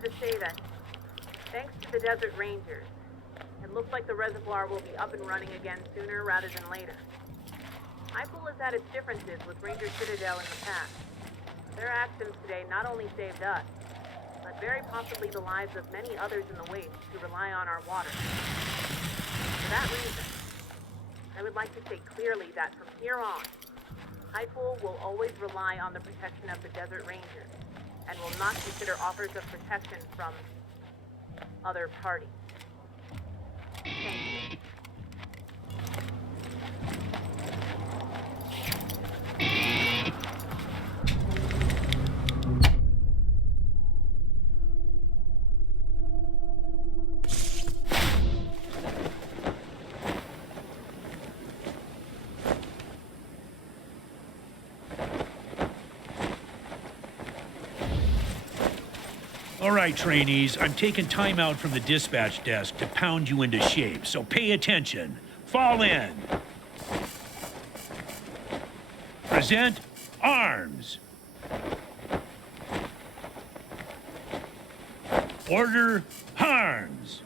wanted to say that thanks to the Desert Rangers, it looks like the reservoir will be up and running again sooner rather than later. Hypel has had its differences with Ranger Citadel in the past. Their actions today not only saved us, but very possibly the lives of many others in the waste who rely on our water. For that reason, I would like to say clearly that from here on, Hypel will always rely on the protection of the Desert Rangers, and will not consider offers of protection from other parties. Thank you. All right, trainees, I'm taking time out from the dispatch desk to pound you into shape, so pay attention. Fall in. Present arms. Order arms.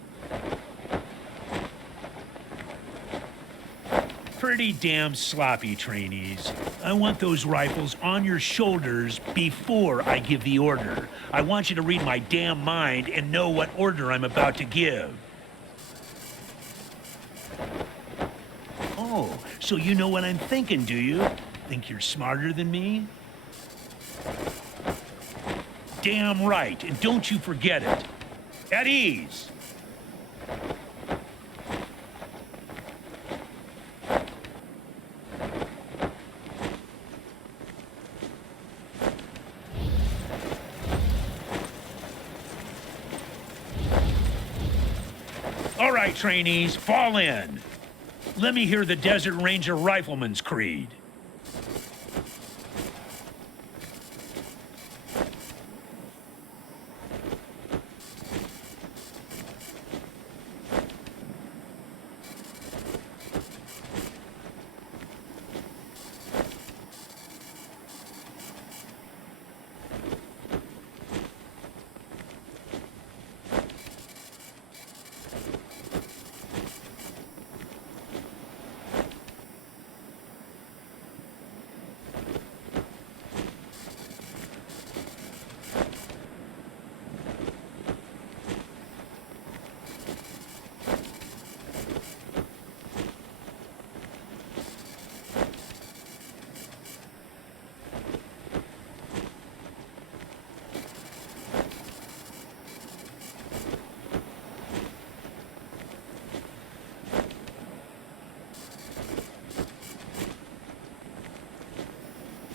Pretty damn sloppy, trainees. I want those rifles on your shoulders before I give the order. I want you to read my damn mind and know what order I'm about to give. Oh, so you know what I'm thinking, do you? Think you're smarter than me? Damn right, and don't you forget it. At ease. All right, trainees, fall in. Let me hear the Desert Ranger Rifleman's creed.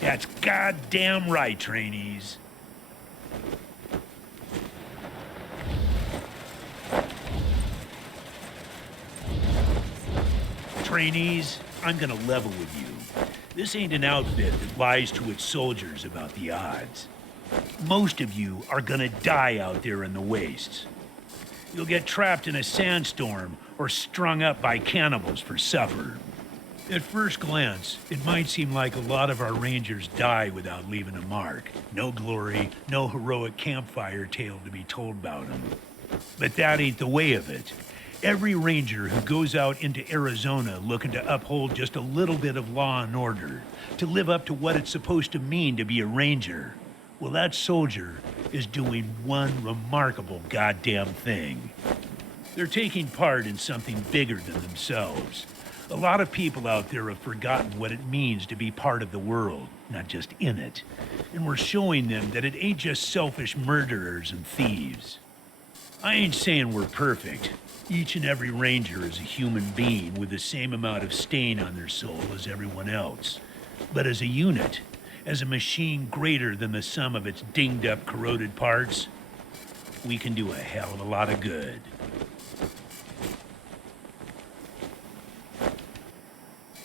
That's goddamn right, trainees. Trainees, I'm gonna level with you. This ain't an outfit that lies to its soldiers about the odds. Most of you are gonna die out there in the wastes. You'll get trapped in a sandstorm or strung up by cannibals for supper. At first glance, it might seem like a lot of our rangers die without leaving a mark. No glory, no heroic campfire tale to be told about them. But that ain't the way of it. Every ranger who goes out into Arizona looking to uphold just a little bit of law and order, to live up to what it's supposed to mean to be a ranger, well, that soldier is doing one remarkable goddamn thing. They're taking part in something bigger than themselves. A lot of people out there have forgotten what it means to be part of the world, not just in it. And we're showing them that it ain't just selfish murderers and thieves. I ain't saying we're perfect. Each and every ranger is a human being with the same amount of stain on their soul as everyone else. But as a unit, as a machine greater than the sum of its dinged-up, corroded parts, we can do a hell of a lot of good.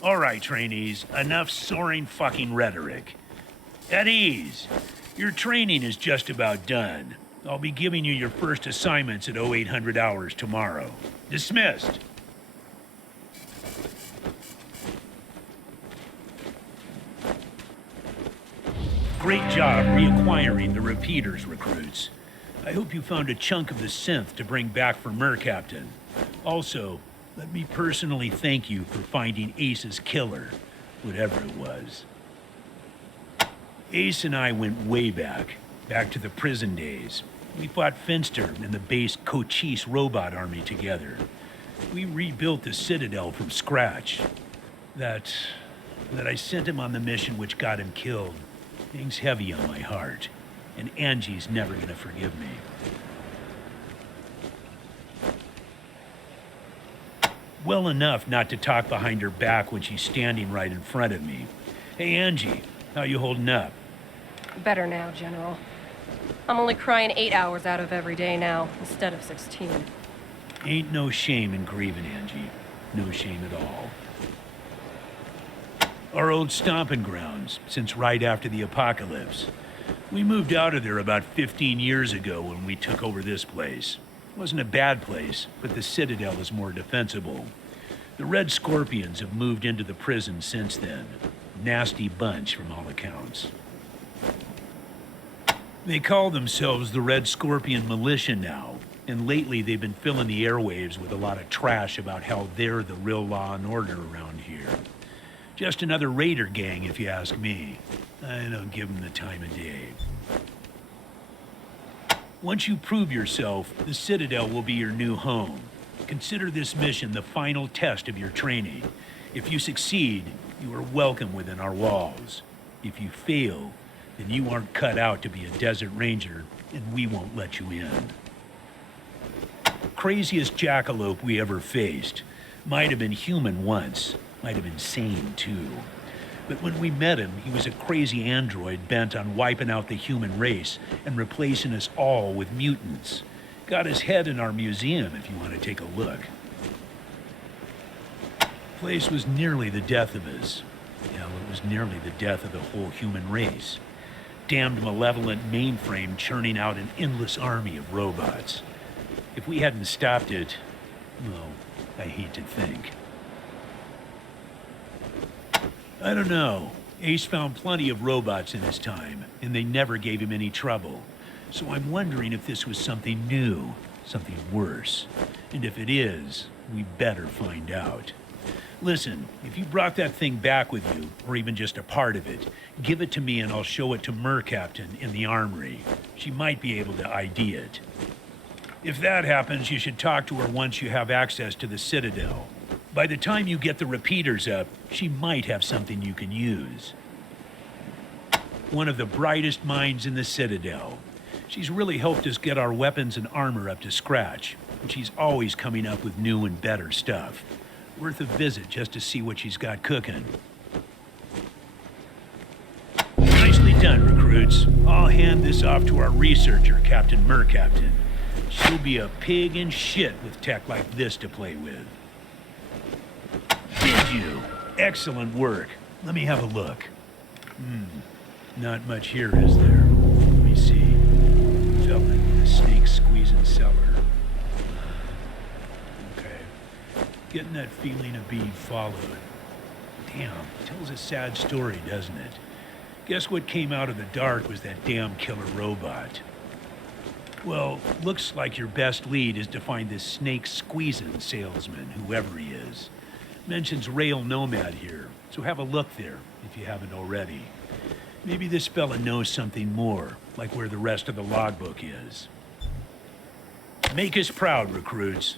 All right, trainees, enough soaring fucking rhetoric. At ease. Your training is just about done. I'll be giving you your first assignments at 0800 hours tomorrow. Dismissed. Great job reacquiring the repeaters, recruits. I hope you found a chunk of the synth to bring back for Mercaptain. Also, let me personally thank you for finding Ace's killer, whatever it was. Ace and I went way back to the prison days. We fought Finster and the base Cochise robot army together. We rebuilt the Citadel from scratch. That I sent him on the mission which got him killed hangs heavy on my heart, and Angie's never gonna forgive me. Well enough not to talk behind her back when she's standing right in front of me. Hey Angie, how you holding up? Better now, General. I'm only crying 8 hours out of every day now, instead of 16. Ain't no shame in grieving, Angie. No shame at all. Our old stomping grounds, since right after the apocalypse. We moved out of there about 15 years ago when we took over this place. It wasn't a bad place, but the Citadel is more defensible. The Red Scorpions have moved into the prison since then. Nasty bunch from all accounts. They call themselves the Red Scorpion Militia now, and lately they've been filling the airwaves with a lot of trash about how they're the real law and order around here. Just another raider gang, if you ask me. I don't give them the time of day. Once you prove yourself, the Citadel will be your new home. Consider this mission the final test of your training. If you succeed, you are welcome within our walls. If you fail, then you aren't cut out to be a desert ranger, and we won't let you in. Craziest jackalope we ever faced. Might have been human once, might have been sane too. But when we met him, he was a crazy android bent on wiping out the human race and replacing us all with mutants. Got his head in our museum if you want to take a look. Place was nearly the death of us. Hell, it was nearly the death of the whole human race. Damned malevolent mainframe churning out an endless army of robots. If we hadn't stopped it, well, I hate to think. I don't know. Ace found plenty of robots in his time, and they never gave him any trouble. So I'm wondering if this was something new, something worse. And if it is, we better find out. Listen, if you brought that thing back with you, or even just a part of it, give it to me and I'll show it to Mercaptain in the armory. She might be able to ID it. If that happens, you should talk to her once you have access to the Citadel. By the time you get the repeaters up, she might have something you can use. One of the brightest minds in the Citadel. She's really helped us get our weapons and armor up to scratch, and she's always coming up with new and better stuff. Worth a visit just to see what she's got cooking. Nicely done, recruits. I'll hand this off to our researcher, Captain Mercaptain. She'll be a pig in shit with tech like this to play with. Did you? Excellent work. Let me have a look. Not much here, is there? Let me see. Fell in the snake squeezing cellar. Okay. Getting that feeling of being followed. Damn, tells a sad story, doesn't it? Guess what came out of the dark was that damn killer robot. Well, looks like your best lead is to find this snake squeezing salesman, whoever he is. Mentions Rail Nomad here, so have a look there, if you haven't already. Maybe this fella knows something more, like where the rest of the logbook is. Make us proud, recruits.